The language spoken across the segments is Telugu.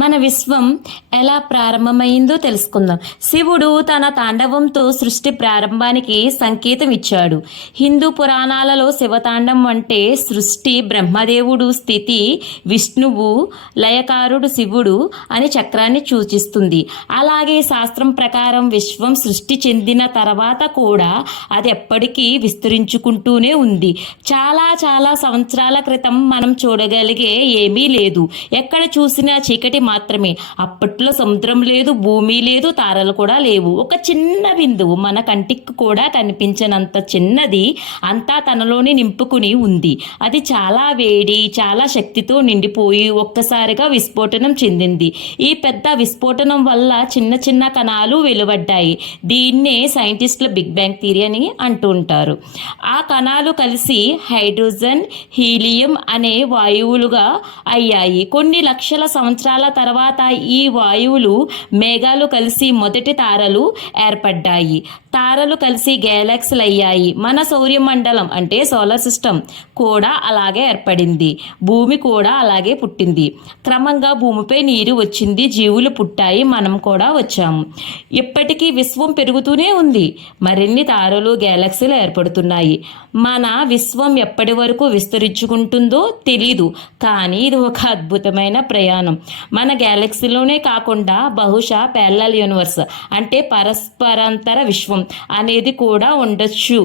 మన విశ్వం ఎలా ప్రారంభమైందో తెలుసుకుందాం. శివుడు తన తాండవంతో సృష్టి ప్రారంభానికి సంకేతం ఇచ్చాడు. హిందూ పురాణాలలో శివతాండం అంటే సృష్టి, బ్రహ్మదేవుడు స్థితి, విష్ణువు లయకారుడు శివుడు అని చక్రాన్ని సూచిస్తుంది. అలాగే శాస్త్రం ప్రకారం విశ్వం సృష్టి చెందిన తర్వాత కూడా అది ఎప్పటికీ విస్తరించుకుంటూనే ఉంది. చాలా చాలా సంవత్సరాల క్రితం మనం చూడగలిగే ఏమీ లేదు. ఎక్కడ చూసినా చీకటి మాత్రమే. అప్పట్లో సముద్రం లేదు, భూమి లేదు, తారలు కూడా లేవు. ఒక చిన్న బిందువు, మన కంటికి కూడా కనిపించనంత చిన్నది అంతా తనలోనే నింపుకుని ఉంది. అది చాలా వేడి, చాలా శక్తితో నిండిపోయి ఒక్కసారిగా విస్ఫోటనం చెందింది. ఈ పెద్ద విస్ఫోటనం వల్ల చిన్న చిన్న కణాలు వెలువడ్డాయి. దీన్నే సైంటిస్టులు బిగ్ బ్యాంగ్ థియరీ అని అంటూ ఉంటారు. ఆ కణాలు కలిసి హైడ్రోజన్, హీలియం అనే వాయువులుగా అయ్యాయి. కొన్ని లక్షల సంవత్సరాల తర్వాత ఈ వాయువులు, మేఘాలు కలిసి మొదటి తారలు ఏర్పడ్డాయి. తారలు కలిసి గ్యాలక్సీలు అయ్యాయి. మన సౌరమండలం అంటే సోలార్ సిస్టమ్ కూడా అలాగే ఏర్పడింది. భూమి కూడా అలాగే పుట్టింది. క్రమంగా భూమిపై నీరు వచ్చింది, జీవులు పుట్టాయి, మనం కూడా వచ్చాము. ఇప్పటికీ విశ్వం పెరుగుతూనే ఉంది. మరిన్ని తారలు, గ్యాలక్సీలు ఏర్పడుతున్నాయి. మన విశ్వం ఎప్పటి వరకు విస్తరించుకుంటుందో తెలీదు, కానీ ఇది ఒక అద్భుతమైన ప్రయాణం. మన గ్యాలక్సీలోనే కాకుండా బహుశా ప్యారలల్ యూనివర్స్ అంటే పరస్పరాంతర విశ్వం అనేది కూడా ఉండొచ్చు.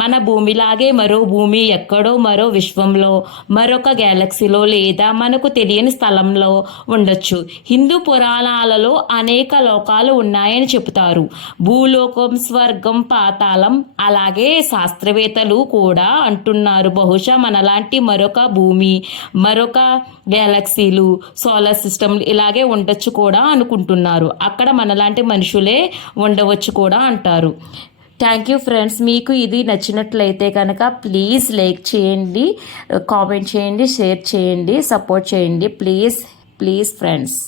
మన భూమిలాగే మరో భూమి ఎక్కడో మరో విశ్వంలో, మరొక గ్యాలక్సీలో లేదా మనకు తెలియని స్థలంలో ఉండొచ్చు. హిందూ పురాణాలలో అనేక లోకాలు ఉన్నాయని చెబుతారు. భూలోకం, స్వర్గం, పాతాళం. అలాగే శాస్త్రవేత్తలు కూడా అంటున్నారు బహుశా మనలాంటి మరొక భూమి, మరొక గ్యాలక్సీలు, సోలార్ సిస్టమ్ ఇలాగే ఉండొచ్చు కూడా అనుకుంటున్నారు. అక్కడ మనలాంటి మనుషులే ఉండవచ్చు కూడా అంటారు. Thank you friends. మీకు ఇది నచ్చినట్లయితే కనుక ప్లీజ్ లైక్ చేయండి, కామెంట్ చేయండి, షేర్ చేయండి, సపోర్ట్ చేయండి. Please friends.